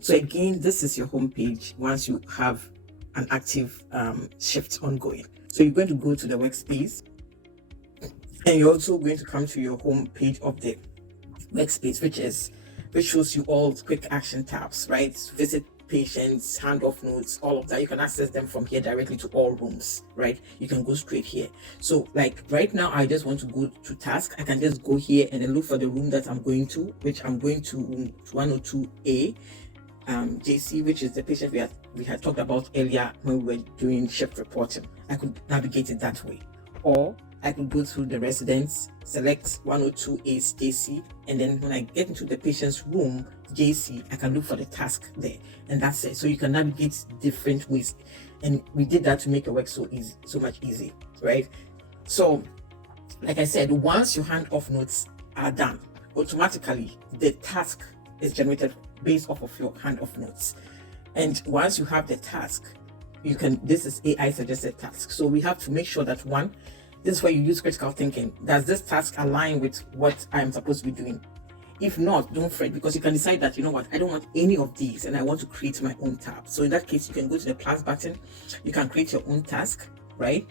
So again, this is your home page once you have an active shift ongoing. So you're going to go to the workspace, and you're also going to come to your home page of the workspace, which shows you all quick action tabs, right? Visit patients, handoff notes, all of that. You can access them from here directly to all rooms, right? You can go straight here. So like right now, I just want to go to task. I can just go here and then look for the room that I'm going to, which I'm going to room 102A, JC, which is the patient we had talked about earlier when we were doing shift reporting. I could navigate it that way, or I could go through the residence, select 102A's JC, and then when I get into the patient's room, JC, I can look for the task there, and that's it. So you can navigate different ways, and we did that to make your work so easy, so much easy, right? So, like I said, once your handoff notes are done, automatically the task is generated based off of your handoff notes. And once you have the task, you can, this is AI suggested task. So we have to make sure that one, this is where you use critical thinking. Does this task align with what I'm supposed to be doing? If not, don't fret, because you can decide that, you know what, I don't want any of these and I want to create my own tab. So in that case, you can go to the plus button, you can create your own task, right?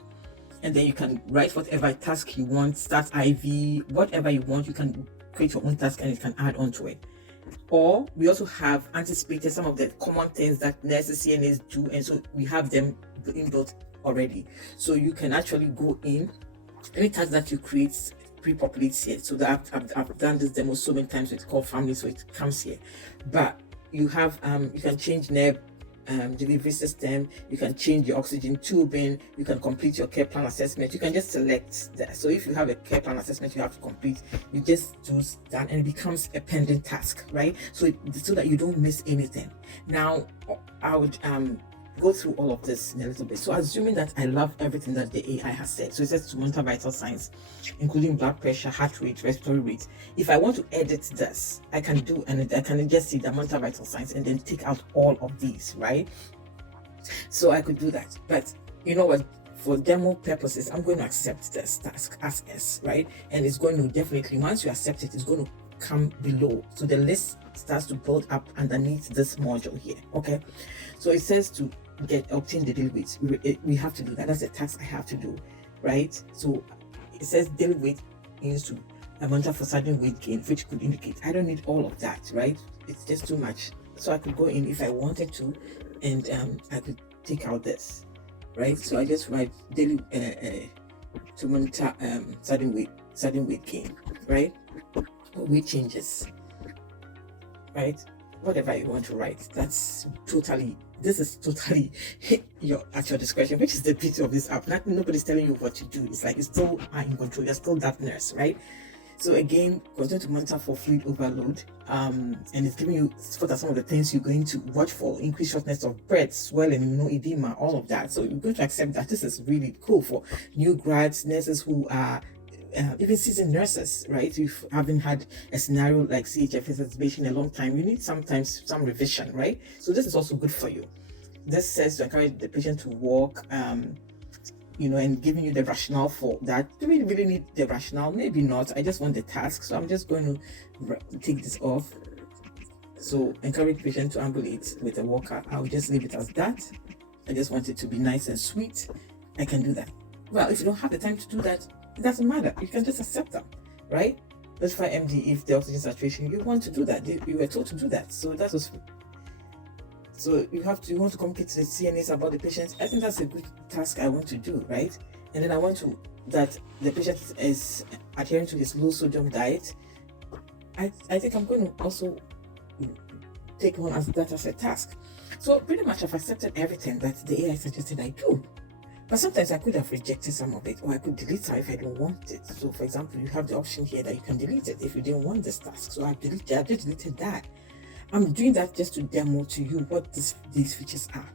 And then you can write whatever task you want, start IV, whatever you want, you can create your own task and it can add on to it. Or we also have anticipated some of the common things that nurses, CNAs do, and so we have them inbuilt already. So you can actually go in, any task that you create pre-populates here. So that I've done this demo so many times with call family, so it comes here. But you have you can change nerve delivery system, you can change your oxygen tubing, you can complete your care plan assessment. You can just select that. So if you have a care plan assessment you have to complete, you just do that and it becomes a pending task, right? So that you don't miss anything. Now I would go through all of this in a little bit. So assuming that I love everything that the AI has said, so it says to monitor vital signs, including blood pressure, heart rate, respiratory rate. If I want to edit this, I can do, and I can just see the monitor vital signs and then take out all of these, right? So I could do that. But you know what? For demo purposes, I'm going to accept this task as is, right? And it's going to definitely, once you accept it, it's going to come below. So the list starts to build up underneath this module here, okay? So it says to obtain the daily weight. We have to do that. That's a task I have to do, right? So it says daily weight is to monitor for sudden weight gain, which could indicate I don't need all of that, right? It's just too much. So I could go in if I wanted to, and I could take out this, right? So I just write daily to monitor sudden weight gain, right? Or weight changes, right? Whatever you want to write, this is totally at your discretion, which is the beauty of this app. Nobody's telling you what to do. It's like, it's still in control. You're still that nurse, right? So again, continue to monitor for fluid overload, and it's giving you what are some of the things you're going to watch for: increased shortness of breath, swelling, edema, all of that. So you're going to accept that this is really cool for new grads, nurses who are even seasoned nurses, right? You haven't had a scenario like CHF exacerbation in a long time. You need sometimes some revision, right? So this is also good for you. This says to encourage the patient to walk, and giving you the rationale for that. Do we really need the rationale? Maybe not. I just want the task, so I'm just going to take this off. So encourage patient to ambulate with a walker. I'll just leave it as that. I just want it to be nice and sweet. I can do that. Well, if you don't have the time to do that, it doesn't matter. You can just accept them, right? Notify MD if the oxygen saturation, you want to do that. You were told to do that. So that was. So you want to communicate to the CNAs about the patient. I think that's a good task I want to do, right? And then I want that the patient is adhering to his low sodium diet. I think I'm going to also take on that as a task. So pretty much I've accepted everything that the AI suggested I do. But sometimes I could have rejected some of it, or I could delete some if I don't want it. So for example, you have the option here that you can delete it if you didn't want this task. So I've just deleted that. I'm doing that just to demo to you what these features are.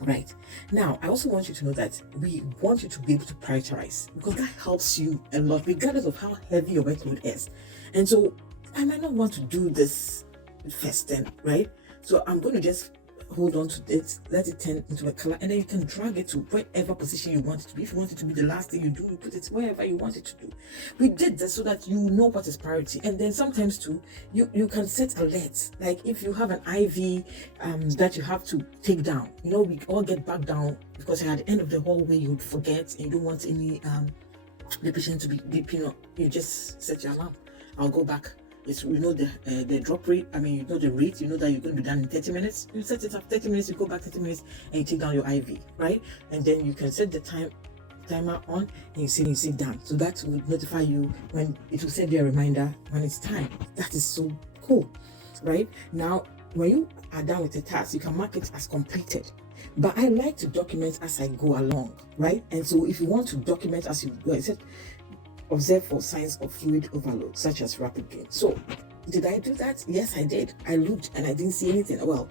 Right. Now, I also want you to know that we want you to be able to prioritize, because that helps you a lot, regardless of how heavy your workload is. And so I might not want to do this first then, right? So I'm going to just hold on to it, let it turn into a color, and then you can drag it to whatever position you want it to be. If you want it to be the last thing you do, you put it wherever you want it to do. We did this so that you know what is priority. And then sometimes too, you can set alerts. Like if you have an IV that you have to take down, we all get back down because at the end of the hallway you would forget and you don't want any the patient to be beeping up. You just set your alarm. I'll go back. It's the drop rate. I mean, the rate. You know that you're going to be done in 30 minutes. You set it up 30 minutes. You go back 30 minutes and you take down your IV, right? And then you can set the timer on and you sit down. So that will notify you when it will send you a reminder when it's time. That is so cool, right? Now, when you are done with the task, you can mark it as completed. But I like to document as I go along, right? And so if you want to document as you go, it said observe for signs of fluid overload, such as rapid gain. So, did I do that? Yes, I did. I looked and I didn't see anything. Well,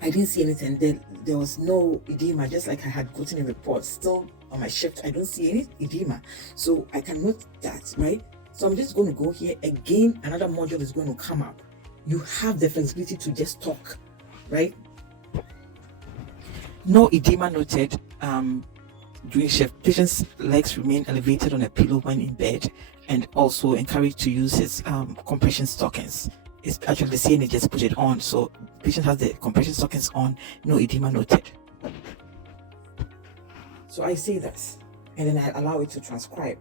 I didn't see anything. There was no edema, just like I had gotten a report. Still on my shift, I don't see any edema. So, I can note that, right? So, I'm just going to go here. Again, another module is going to come up. You have the flexibility to just talk, right? No edema noted. During shift, patient's legs remain elevated on a pillow when in bed, and also encouraged to use his compression stockings. It's actually the CNA just put it on, so patient has the compression stockings on. No edema noted. So I say this, and then I allow it to transcribe,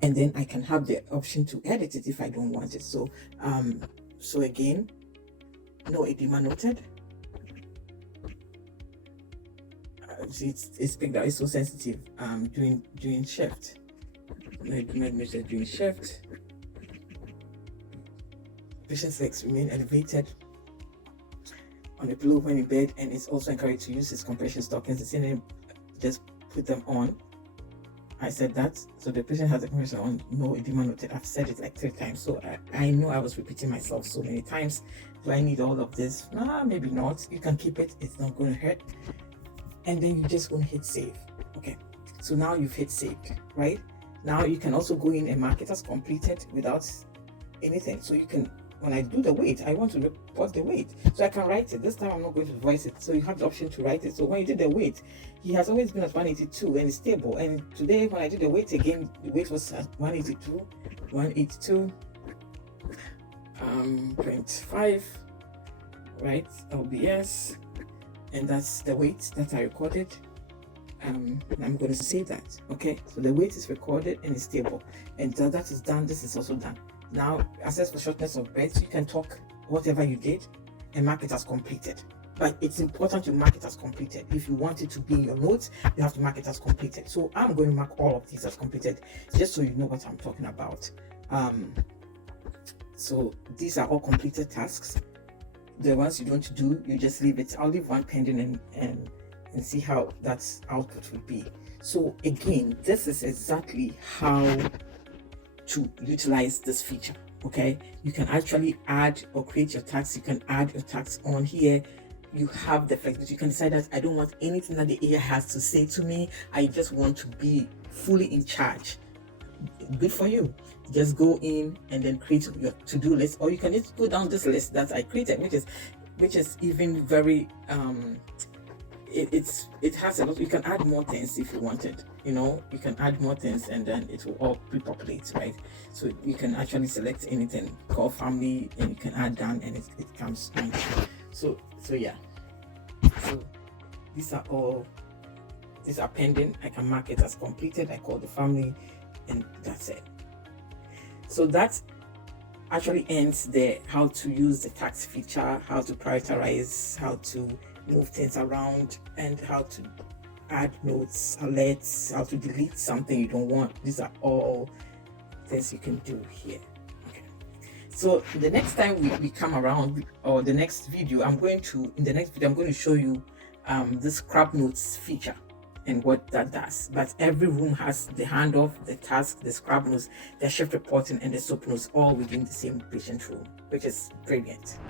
and then I can have the option to edit it if I don't want it. So again, no edema noted. It's picked out. It's so sensitive during shift. Measure during shift. Patient's legs remain elevated on the pillow when in bed, and it's also encouraged to use his compression stockings. The same, just put them on. I said that. So the patient has a compression on. No edema noted. I've said it like 3 times, so I know I was repeating myself so many times. Do I need all of this? Maybe not. You can keep it. It's not going to hurt. And then you're just going to hit save. Okay, so now you've hit save, right? Now you can also go in and mark it as completed without anything. So you can, when I do the weight, I want to report the weight, so I can write it. This time I'm not going to voice it, so you have the option to write it. So when you did the weight, he has always been at 182 and it's stable. And today when I did the weight again, the weight was at 182, 0.5, right? LBS. And that's the weight that I recorded. I'm going to save that. Okay, so the weight is recorded and it's stable, and that is done. This is also done. Now, assess for shortness of breath. So you can talk whatever you did and mark it as completed. But it's important to mark it as completed. If you want it to be in your notes, you have to mark it as completed. So I'm going to mark all of these as completed, just so you know what I'm talking about. So these are all completed tasks. The ones you don't do, you just leave it. I'll leave one pending and see how that output will be. So again, this is exactly how to utilize this feature. Okay, you can actually add or create your tags. You can add your tags on here. You have the flexibility. You can decide that I don't want anything that the AI has to say to me. I just want to be fully in charge. Good for you. Just go in and then create your to-do list, or you can just go down this list that I created, which is even very it has a lot. You can add more things if you wanted. You can add more things and then it will all pre-populate, right? So you can actually select anything, call family, and you can add done, and it comes in. So yeah. So these are pending. I can mark it as completed. I call the family, and that's it. So that actually ends the how to use the tags feature, how to prioritize, how to move things around, and how to add notes, alerts, how to delete something you don't want. These are all things you can do here. Okay. So the next time we come around, or the next video, I'm going to show you the scrap notes feature and what that does. But every room has the handoff, the task, the scrap notes, the shift reporting, and the soap notes all within the same patient room, which is brilliant.